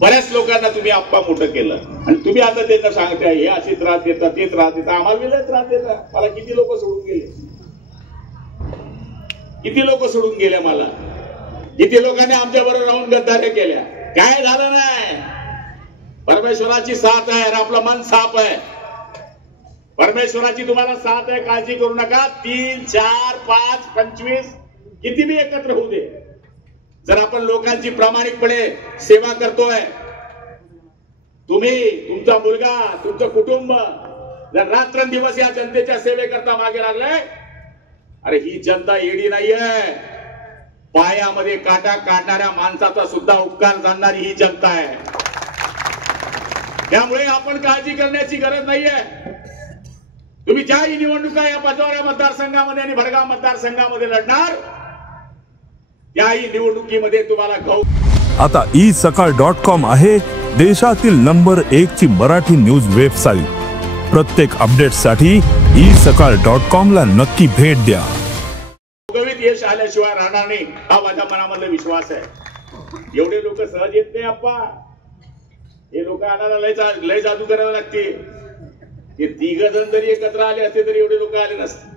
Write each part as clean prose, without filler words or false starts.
बऱ्याच लोकांना तुम्ही आप्पा मोठं केलं आणि तुम्ही आता त्यांना सांगताय हे असे त्रास देतात ते त्रास देतात आम्हाला वेगळे त्रास देतात. मला किती लोक सोडून गेले, किती लोक सोडून गेले, मला किती लोकांनी आमच्या बरोबर राहून गद्दाऱ्या केल्या. काय झालं नाही. परमेश्वराची साथ आहे, आपलं मन साफ आहे. परमेश्वराची तुम्हाला साथ आहे, काळजी करू नका. 3, 4, 5, 25 किती बी एकत्र होऊ दे, जर आपण लोकांची प्रामाणिकपणे सेवा करतोय, तुम्ही, तुमचा मुलगा, तुमचं कुटुंब जर रात्रंदिवस या जनतेच्या सेवेकरता मागे लागलाय, अरे ही जनता येडी नाहीये. पायामध्ये काटा काढणाऱ्या माणसाचा सुद्धा उपकार जाणणारी ही जनता आहे. त्यामुळे आपण काळजी करण्याची गरज नाहीये. तुम्ही ज्याही निवडणुका या पाचोरा मतदारसंघामध्ये आणि भडगाव मतदारसंघामध्ये लढणार, याही निवडणुकीमध्ये तुम्हाला आता isakal.com आहे देशातील नंबर 1 ची मराठी न्यूज वेबसाईट. प्रत्येक अपडेटसाठी isakal.com ला नक्की भेट द्या. घवघवीत यश आल्याशिवाय राहणार नाही, हा माझ्या मनामधला विश्वास आहे. एवढे लोक सहज येत नाही अप्पा. हे लोक आणायला लय जादू करावे लागते. हे 3 जण जरी एकत्र आले असते तरी एवढे लोक आले नसते.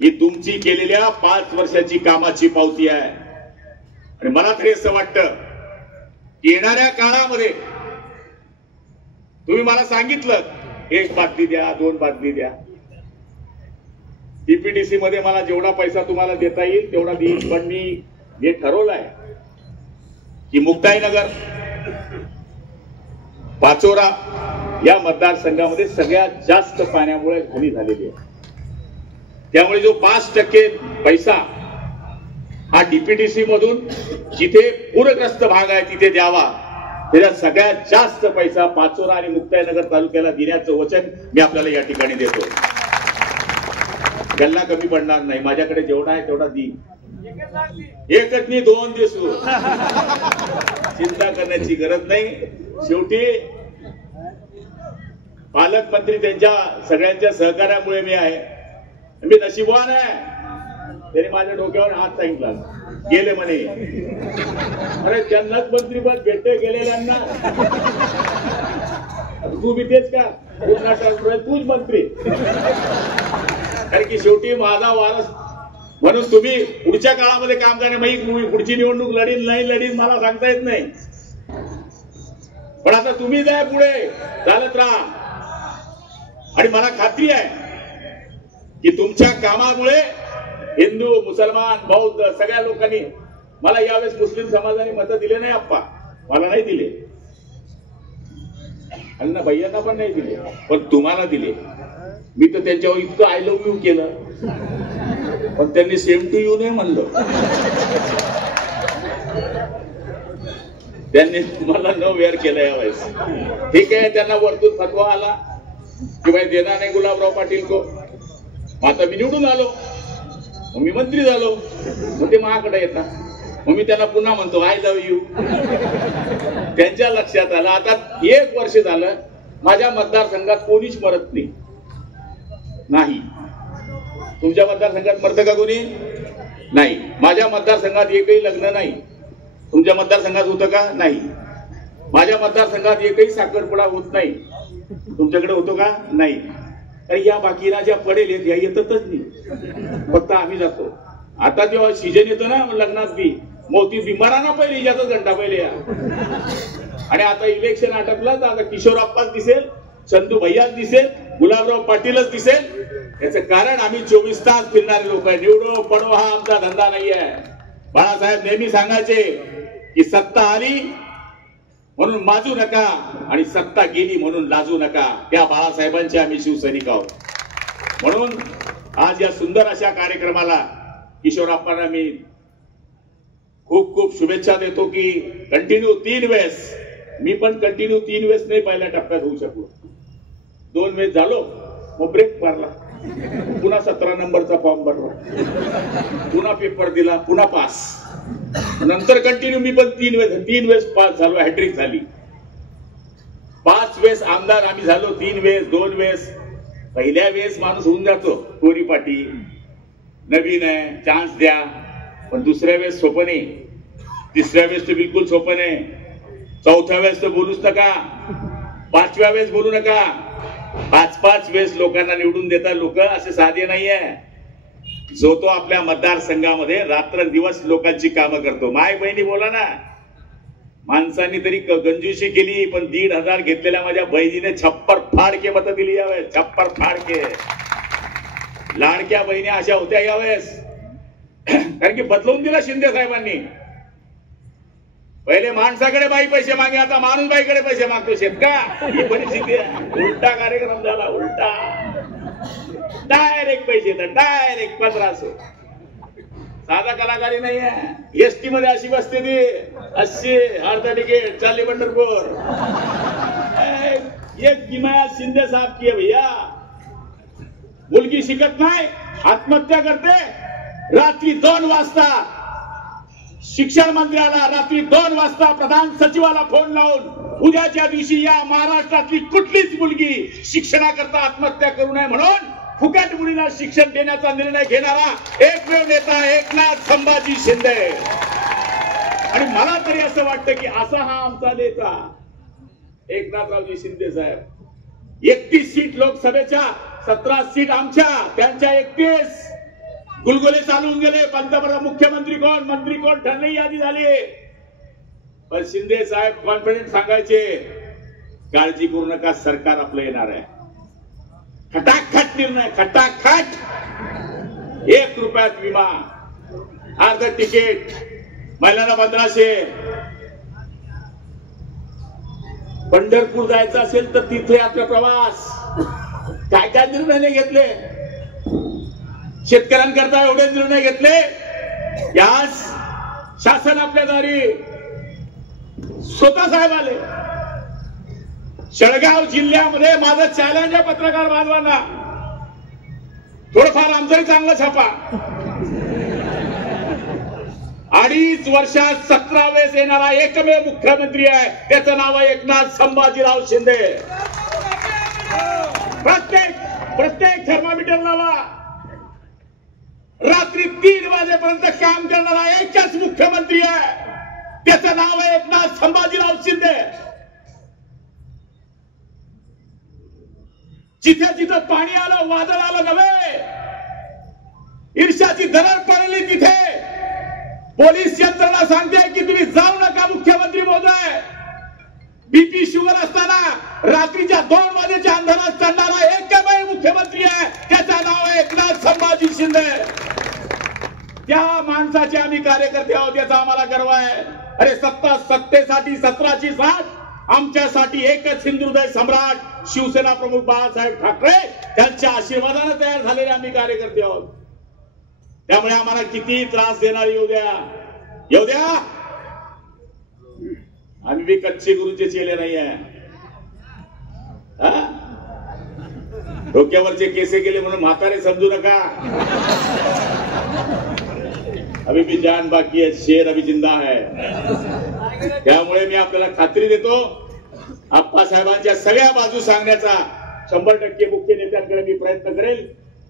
ही तुमची केलेल्या 5 वर्षाची कामाची पावती आहे. आणि मला तरी असं वाटतं की येणाऱ्या काळामध्ये तुम्ही मला सांगितलं 1 बातमी द्या, 2 बातमी द्या. टीपीडीसी मध्ये मला जेवढा पैसा तुम्हाला देता येईल तेवढा देईल. पण मी हे ठरवलंय की मुक्ताईनगर, पाचोरा या मतदारसंघामध्ये सगळ्यात जास्त पाण्यामुळे हानी झालेली आहे. त्यामुळे जो 5% पैसा हा डीपीडीसी मधून जिथे पूरग्रस्त भाग आहे तिथे द्यावा, त्याच्यात सगळ्यात जास्त पैसा पाचोरा आणि मुक्ताईनगर तालुक्याला देण्याचं वचन मी आपल्याला या ठिकाणी देतो. गल्ला कमी पडणार नाही. माझ्याकडे जेवढा आहे तेवढा देईन. एकच नाही, 2 दिसू. चिंता करण्याची गरज नाही. शेवटी पालकमंत्री त्यांच्या सगळ्यांच्या सहकार्यामुळे मी आहे. मी नशीबवान आहे. त्यांनी माझ्या डोक्यावर हात सांगितला, गेले म्हणे. अरे त्यांनाच मंत्रीपद भेटते गेलेल्यांना. तू बी तेच का, तूच मंत्री. कारण की शेवटी माझा वारस म्हणून तुम्ही पुढच्या काळामध्ये काम करणे. मी पुढची निवडणूक लढीन नाही लढीन मला सांगता येत नाही. पण आता तुम्ही जाय पुढे चालत राहा. आणि मला खात्री आहे की तुमच्या कामामुळे हिंदू, मुसलमान, बौद्ध सगळ्या लोकांनी, मला यावेळेस मुस्लिम समाजाने मतं दिले नाही अप्पा, मला नाही दिले. अण्णा भैयांना पण नाही दिले, पण तुम्हाला दिले. मी तर त्यांच्यावर इतकं आय लव्ह यू केलं, पण त्यांनी सेम टू यू नाही म्हणलं. त्यांनी मला न वेअर केलं यावेळेस. ठीक आहे, त्यांना वरतून फतवा आला की भाई देणार नाही गुलाबराव पाटील को. आता मी निवडून आलो, मग मी मंत्री झालो, मग ते माझ्याकडे येतात. मग मी त्यांना पुन्हा म्हणतो आय लव्ह यू. त्यांच्या लक्षात आलं आता 1 वर्ष झालं माझ्या मतदारसंघात कोणीच मरत नाही. तुमच्या मतदारसंघात मरतं का कोणी? नाही. माझ्या मतदारसंघात एकही लग्न नाही. तुमच्या मतदारसंघात होतं का? नाही. माझ्या मतदारसंघात एकही साखरपुडा होत नाही. तुमच्याकडे होतो का? नाही. या बाकीला ज्या पडेल या येतच नाही, फक्त आम्ही जातो. आता जेव्हा सीजन येतो ना लग्नात बी, मोती बिमारांना पहिले याचाच घंटा पहिले या. आणि आता इलेक्शन आटपलं तर आता किशोरप्पाच दिसेल, चंदू भैयाच दिसेल, गुलाबराव पाटीलच दिसेल. याचं कारण आम्ही 24 तास फिरणारे लोक आहे. निवडो पडो हा आमचा धंदा नाही आहे. बाळासाहेब नेहमी सांगायचे की सत्ता आली म्हणून माजू नका आणि सत्ता गेली म्हणून लाजू नका. त्या बाळासाहेबांचे आम्ही शिवसैनिक आहोत. म्हणून आज या सुंदर अशा कार्यक्रमाला किशोरप्पांना मी खूप खूप शुभेच्छा देतो की कंटिन्यू 3 वेळेस, मी पण कंटिन्यू 3 वेळेस नाही पहिल्या टप्प्यात होऊ शकलो. 2 वेळेस झालो, मग ब्रेक मारला, पुन्हा 17 नंबरचा फॉर्म भरला, पुन्हा पेपर दिला, पुन्हा पास. नंतर कंटिन्यू मी पण 3 वेळेस पास झालो, हॅट्रिक झाली. 5 वेळेस आमदार आम्ही झालो, 3 वेळेस, 2 वेळेस. पहिल्या वेळेस माणूस होऊन जातो परिपाटी, नवीन आहे, चान्स द्या. पण दुसऱ्या वेळेस सोपं नाही. तिसऱ्या वेळेस तर बिलकुल सोपं नाही, चौथ्या वेळेस तर बोलूच नका, पाचव्या वेळेस बोलू नका, 5-5 वेळेस लोकांना निवडून देतात लोक, असे साधे नाहीये. जो तो आपल्या मतदारसंघामध्ये रात्रंदिवस लोकांची कामं करतो. माय बहिणी बोला ना, माणसांनी तरी कंजूसी केली, पण 1,500 घेतलेल्या माझ्या बहिणीने छप्पर फाडके मतं दिली यावेळेस, छप्पर फाडके. लाडक्या बहिणी अशा होत्या यावेळेस, कारण की बदलवून दिला शिंदे साहेबांनी. पहिले माणसाकडे बाई पैसे मागे, आता माणूस बाईकडे पैसे मागतो. शेतका ही परिस्थिती आहे. उलटा कार्यक्रम झाला, उलटा. डायरेक्ट पैसे तर डायरेक्ट 1500. साधा कलाकारी नाही आहे. एसटी मध्ये अशी बसते ती, 80 अर्धा तिकीट, चालली पंढरपूर. एक किमायत शिंदे साहब की है भैया. मुलगी शिकत नाही, आत्महत्या करते. रात्री 2 वाजता शिक्षण मंत्र्याला, रात्री 2 वाजता प्रधान सचिवाला फोन लावून उद्याच्या दिवशी या महाराष्ट्रातली कुठलीच मुलगी शिक्षणाकरता आत्महत्या करू नये म्हणून फुकट मुलीला शिक्षण देण्याचा निर्णय घेणारा एकमेव नेता एकनाथ संभाजी शिंदे. आणि मला तरी असं वाटतं की असा हा आमचा नेता एकनाथरावजी शिंदे साहेब. 31 सीट लोकसभेच्या, 17 सीट आमच्या, त्यांच्या 31. गुलगुले चालून गेले. पंतप्रधान, मुख्यमंत्री कोण, मंत्री कोण ठरली यादी झाली. पण शिंदे साहेब कॉन्फिडंट सांगायचे, काळजी करू नका, सरकार आपलं येणार आहे. खटाखट निर्णय, खटाखट. 1 रुपयात विमा, अर्ध तिकीट, महिलांना 1500. पंढरपूर जायचं असेल तर तिथे आपला प्रवास. काय काय निर्णय घेतले शेतकऱ्यांकरता, एवढे निर्णय घेतले. यास शासन आपल्या दारी स्वतः साहेब आले. जळगाव जिल्ह्यामध्ये माझं चॅलेंज आहे पत्रकार बांधवांना, थोडंफार आमचाही चांगला छापा. 2.5 वर्षात 17 वेळेस येणारा एकमेव मुख्यमंत्री आहे, त्याचं नाव आहे एकनाथ संभाजीराव शिंदे. प्रत्येक थर्मामीटर लावा. रात्री 3 वाजेपर्यंत काम करणारा एकच मुख्यमंत्री आहे, त्याचं नाव आहे एकनाथ संभाजीराव शिंदे. जिथे जिथे पाणी आलं, वादळ आलं नव्हे, ईर्ष्याची दरड पडली, तिथे पोलीस यंत्रणा सांगते की तुम्ही जाऊ नका मुख्यमंत्री महोदय. बीपी शुगर असताना रात्रीच्या 2 वाजेच्या अंधारात चढणारा एकमेव मुख्यमंत्री आहे, त्याचं नाव आहे एकनाथ संभाजी शिंदे. त्या माणसाचे आम्ही कार्यकर्ते आहोत, याचा आम्हाला गर्व आहे. अरे सत्तेसाठी 17ची साथ, आमच्यासाठी एकच हिंदुहृदय सम्राट शिवसेना प्रमुख बाळासाहेब ठाकरे त्यांच्या आशीर्वादाने तयार झालेले आम्ही कार्यकर्ते आहोत. त्यामुळे आम्हाला किती त्रास देणार येऊ द्या. आम्ही बी कच्चे गुरुचे चेले नाही आहे. डोक्यावरचे केसे केले म्हणून म्हातारे समजू नका. अभी भी जान बाकी है, शेर अभी जिंदा है. त्यामुळे मी आपल्याला खात्री देतो, आप्पासाहेबांच्या सगळ्या बाजू सांगण्याचा 100% मुख्य नेत्यांकडे मी प्रयत्न करेल.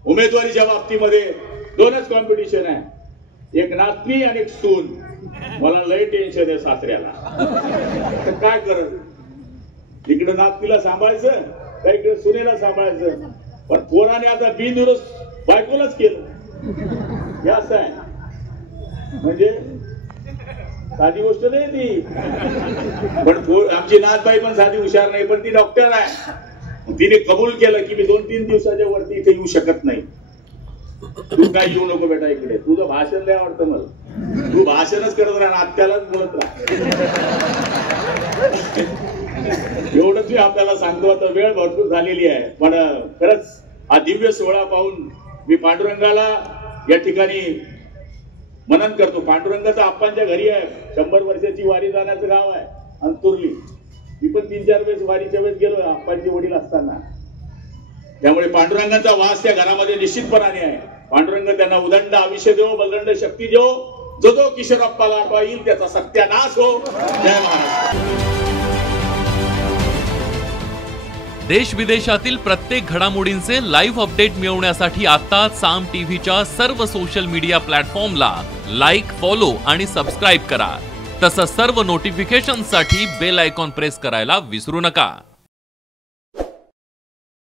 उमेदवारीच्या बाबतीमध्ये 2च कॉम्पिटिशन आहे, एक नातनी आणि एक सून. मला लय टेन्शन आहे सासऱ्याला. तर काय करत, इकडे नातनीला सांभाळायचं का इकडे सुनेला सांभाळायचं. पण पोराने आता बिनविरोध बायकोलाच केलं. हे असं आहे, म्हणजे साधी गोष्ट नाही ती. पण आमची नातबाई पण साधी हुशार नाही, पण ती डॉक्टर आहे. तिने कबूल केलं की मी 2-3 दिवसाच्या वरती इथे येऊ शकत नाही. तू काय येऊ नको बेटा इकडे, तुझं भाषण लय आवडतं मला, तू भाषणच करत राहा, आत्यालाच बोलत राहा. एवढंच मी आपल्याला सांगतो. आता वेळ भरपूर झालेली आहे, पण खरंच हा दिव्य सोहळा पाहून मी पांडुरंगाला या ठिकाणी मनन करतो. पांडुरंगाचा आप्पांच्या घरी आहे, 100 वर्षाची वारी जाण्याचं गाव आहे अंतुर्ली. मी पण 3-4 वेळेस वारीच्या वेळेस गेलो आप्पांचे वडील असताना. त्यामुळे पांडुरंगाचा वास त्या घरामध्ये निश्चितपणाने आहे. पांडुरंग त्यांना उदंड आयुष्य देव, बलदंड शक्ती देव. जो किशोरप्पाला आठवा येईल त्याचा सत्यानाश हो. जय महाराष्ट्र. देश विदेशातील प्रत्येक घडामोडींचे लाईव्ह अपडेट मिळवण्यासाठी आता साम टीव्हीच्या सर्व सोशल मीडिया प्लॅटफॉर्मला लाईक, फॉलो आणि सबस्क्राईब करा. तसंच सर्व नोटिफिकेशनसाठी बेल आयकॉन प्रेस करायला विसरू नका.